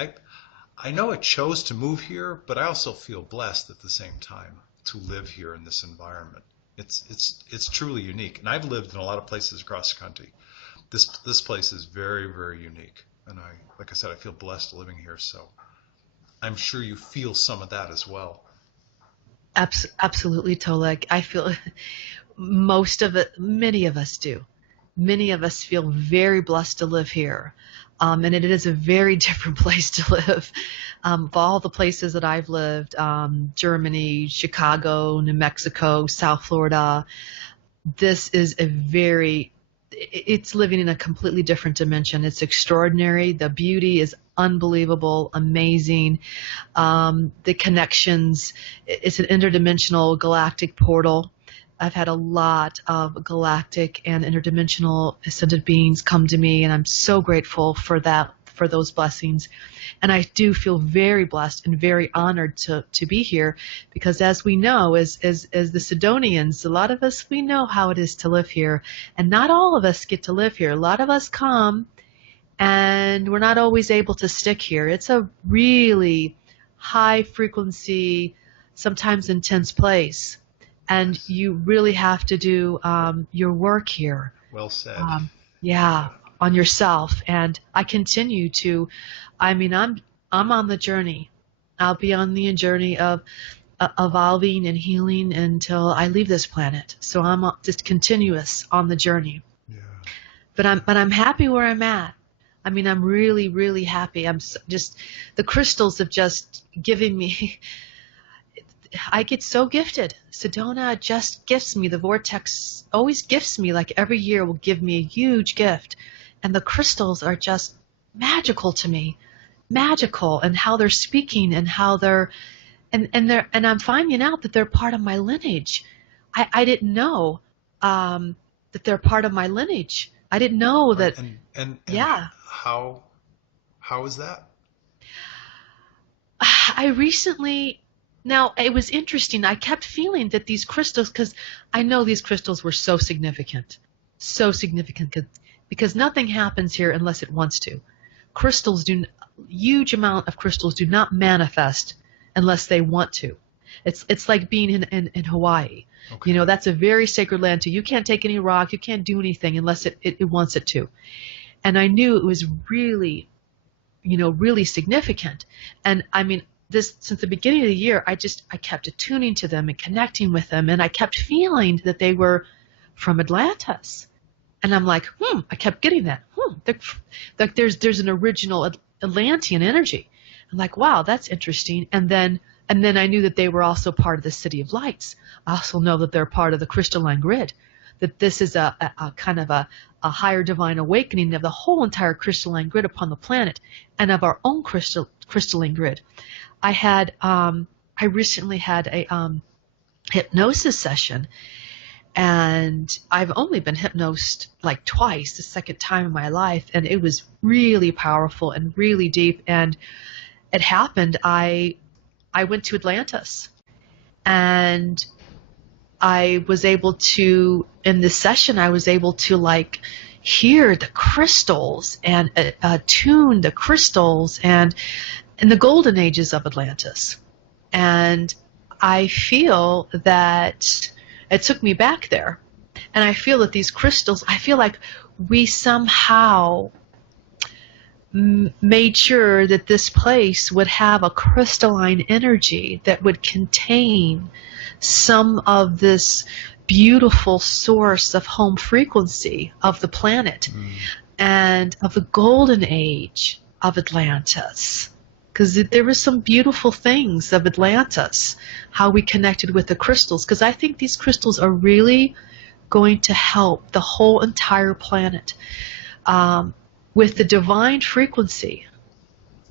I know I chose to move here, but I also feel blessed at the same time to live here in this environment. It's truly unique, and I've lived in a lot of places across the country. This place is very, very unique, and like I said, I feel blessed living here. So I'm sure you feel some of that as well. Absolutely, Tolec. I feel most of it, many of us do. Many of us feel very blessed to live here. And it is a very different place to live. Of all the places that I've lived, Germany, Chicago, New Mexico, South Florida, this is it's living in a completely different dimension. It's extraordinary. The beauty is unbelievable, amazing. The connections, it's an interdimensional galactic portal. I've had a lot of galactic and interdimensional ascended beings come to me, and I'm so grateful for that, for those blessings. And I do feel very blessed and very honored to be here, because as we know, as the Sidonians, a lot of us, we know how it is to live here, and not all of us get to live here. A lot of us come, and we're not always able to stick here. It's a really high frequency, sometimes intense place. And you really have to do your work here. Well said. Yeah, on yourself. And I continue to. I mean, I'm on the journey. I'll be on the journey of evolving and healing until I leave this planet. So I'm just continuous on the journey. Yeah. But I'm happy where I'm at. I mean, I'm really, really happy. Just the crystals have just given me. I get so gifted. Sedona just gifts me. The vortex always gifts me, like every year will give me a huge gift. And the crystals are just magical to me. Magical, and how they're speaking, and how they're and I'm finding out that they're part of my lineage. I didn't know that they're part of my lineage. I didn't know that. And Yeah. how is that? I recently. Now, it was interesting. I kept feeling that these crystals, because I know these crystals were so significant, because nothing happens here unless it wants to. Huge amount of crystals do not manifest unless they want to. It's like being in Hawaii. Okay. You know, that's a very sacred land too. You can't take any rock, you can't do anything unless it wants it to. And I knew it was really, really significant. And I mean, since the beginning of the year, I kept attuning to them and connecting with them, and I kept feeling that they were from Atlantis. And I'm like, I kept getting that. Like there's an original Atlantean energy. I'm like, wow, that's interesting. And then I knew that they were also part of the City of Lights. I also know that they're part of the crystalline grid, that this is a kind of a higher divine awakening of the whole entire crystalline grid upon the planet, and of our own crystalline grid. I I recently had a hypnosis session, and I've only been hypnosed like twice, the second time in my life, and it was really powerful and really deep. And it happened. I went to Atlantis, and I was able to, in this session, I was able to like hear the crystals and attune the crystals and in the golden ages of Atlantis. And I feel that it took me back there. And I feel that these crystals, I feel like we somehow made sure that this place would have a crystalline energy that would contain some of this beautiful source of home frequency of the planet and of the golden age of Atlantis. Because there were some beautiful things of Atlantis, how we connected with the crystals. Because I think these crystals are really going to help the whole entire planet with the divine frequency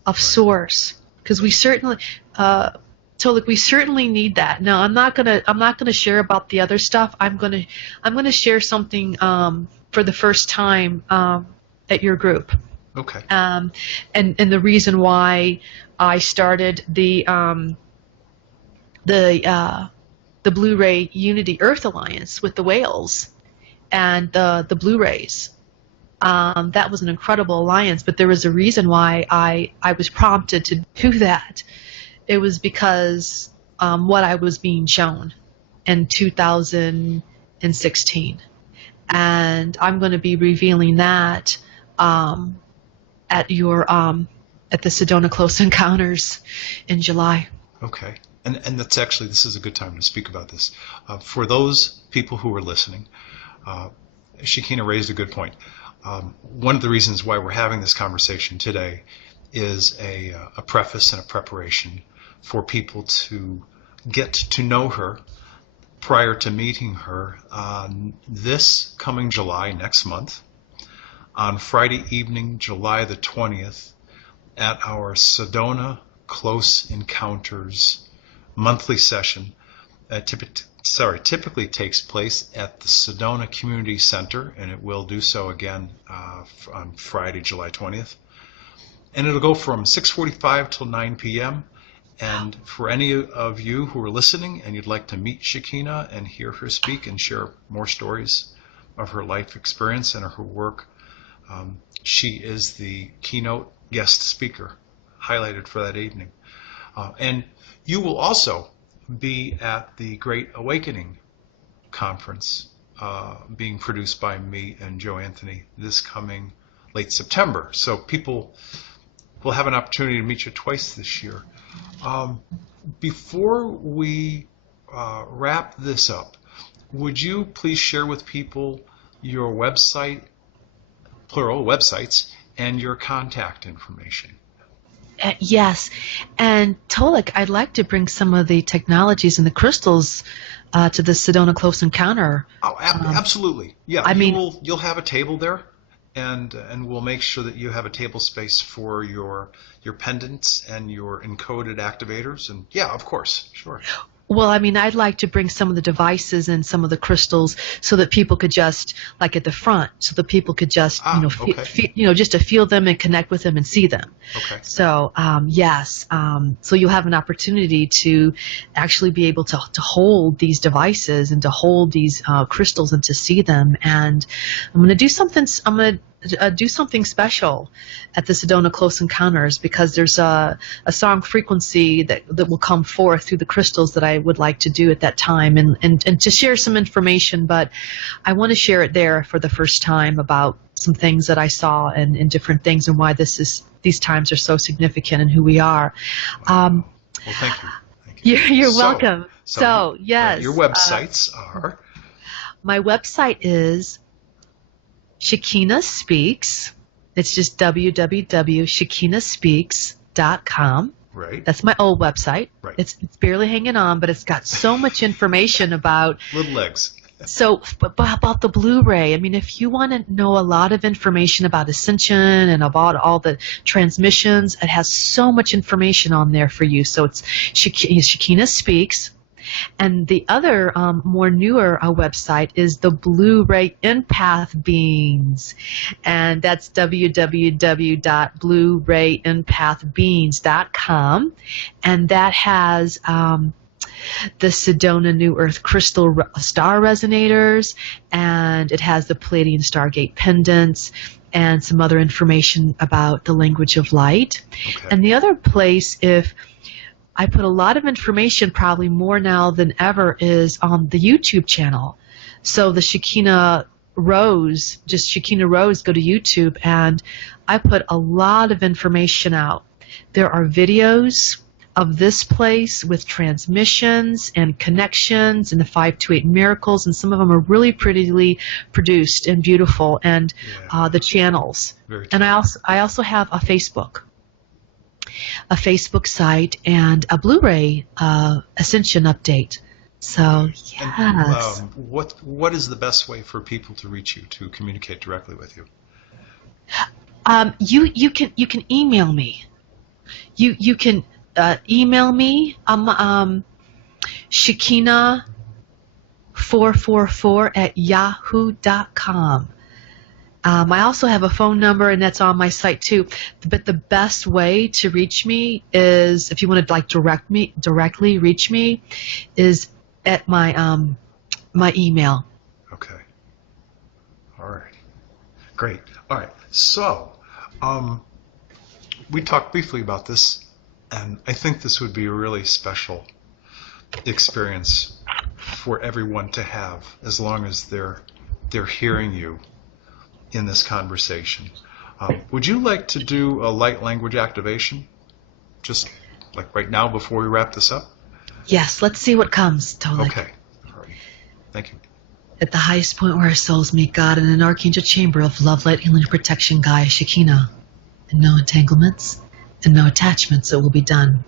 of Source. Because we certainly, Tolec, we certainly need that. Now, I'm not gonna share about the other stuff. I'm gonna share something for the first time at your group. Okay. And the reason why I started the Blu-ray Unity Earth Alliance with the whales and the Blu-rays. That was an incredible alliance, but there was a reason why I was prompted to do that. It was because what I was being shown in 2016. And I'm going to be revealing that at the Sedona Close Encounters in July. Okay. And that's actually, this is a good time to speak about this. For those people who are listening, Shekina raised a good point. One of the reasons why we're having this conversation today is a preface and a preparation for people to get to know her prior to meeting her this coming July, next month, on Friday evening, July the 20th, at our Sedona Close Encounters monthly session. Typically takes place at the Sedona Community Center, and it will do so again on Friday, July 20th. And it'll go from 6:45 till 9 p.m. And for any of you who are listening and you'd like to meet Shekina and hear her speak and share more stories of her life experience and her work, she is the keynote guest speaker highlighted for that evening. And you will also be at the Great Awakening Conference being produced by me and Joe Anthony this coming late September. So people will have an opportunity to meet you twice this year. Before we wrap this up, would you please share with people your website, plural websites, and your contact information? Yes. And Tolec, I'd like to bring some of the technologies and the crystals to the Sedona Close Encounter. Oh, absolutely. Yeah, I mean, you'll have a table there, and we'll make sure that you have a table space for your pendants and your encoded activators. And yeah, of course, sure. Well, I mean, I'd like to bring some of the devices and some of the crystals so that people could just, like at the front, so that people could just, just to feel them and connect with them and see them. Okay. So, yes. So you'll have an opportunity to actually be able to hold these devices and to hold these crystals and to see them. And I'm going to do something. I'm going to do something special at the Sedona Close Encounters, because there's a song frequency that will come forth through the crystals that I would like to do at that time, and to share some information. But I want to share it there for the first time about some things that I saw and different things and why these times are so significant and who we are. Well, thank you. You're welcome. So yes. Your websites are? My website is Shekina Speaks. It's just www.shekinaspeaks.com. Right. That's my old website. Right. It's barely hanging on, but it's got so much information about little legs. So about the Blu-ray, I mean, if you want to know a lot of information about Ascension and about all the transmissions, it has so much information on there for you. So it's Shekina Speaks. And the other more newer website is the Blu-ray Empath Beans. And that's www.blu-rayempathbeans.com. And that has the Sedona New Earth Crystal Star Resonators, and it has the Palladian Stargate pendants, and some other information about the language of light. Okay. And the other place, if I put a lot of information, probably more now than ever, is on the YouTube channel. So the Shekina Rose, just Shekina Rose, go to YouTube, and I put a lot of information out. There are videos of this place with transmissions and connections and the 528 miracles, and some of them are really prettily produced and beautiful, and the channels. And I also have a Facebook site and a Blu-ray Ascension update. So yes. And, what is the best way for people to reach you, to communicate directly with you? You can email me. You can email me. Shekina444@yahoo.com. I also have a phone number, and that's on my site too. But the best way to reach me is, if you want to directly reach me, is at my my email. Okay. All right. Great. All right. So, we talked briefly about this, and I think this would be a really special experience for everyone to have, as long as they're hearing you in this conversation. Would you like to do a light language activation, just like right now before we wrap this up? Yes, let's see what comes, Tolec. Okay. All right. Thank you. At the highest point where our souls meet God, in an archangel chamber of love, light, healing, protection, Gaia, Shekina, and no entanglements and no attachments, it will be done.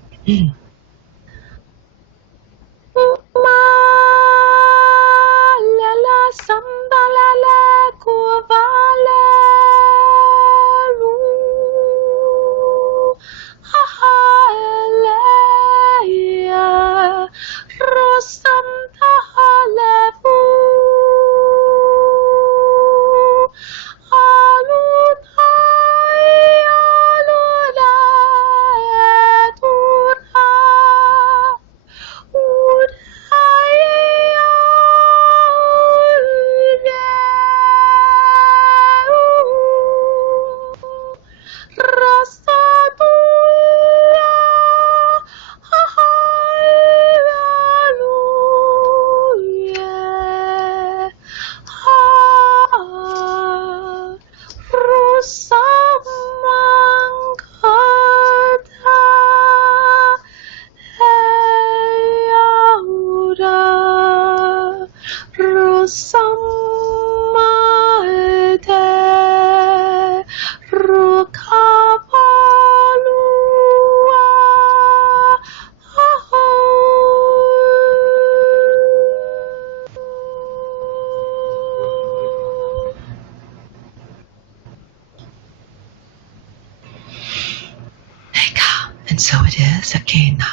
And so it is, Shekina.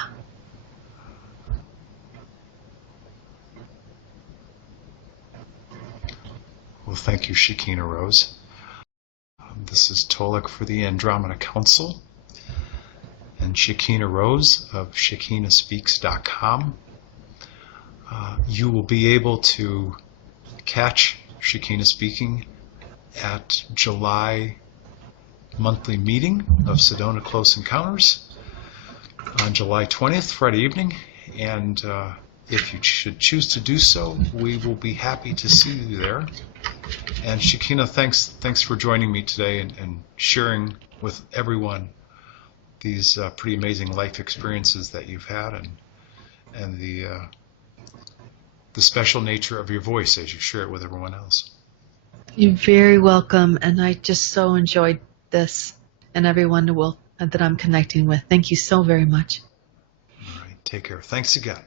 Well, thank you, Shekina Rose. This is Tolec for the Andromeda Council, and Shekina Rose of ShekinaSpeaks.com. You will be able to catch Shekina speaking at July monthly meeting of Sedona Close Encounters on July 20th, Friday evening, and if you should choose to do so, we will be happy to see you there. And Shekina, thanks for joining me today and sharing with everyone these pretty amazing life experiences that you've had, and the special nature of your voice as you share it with everyone else. You're very welcome, and I just so enjoyed this, and everyone that I'm connecting with. Thank you so very much. All right, take care. Thanks again.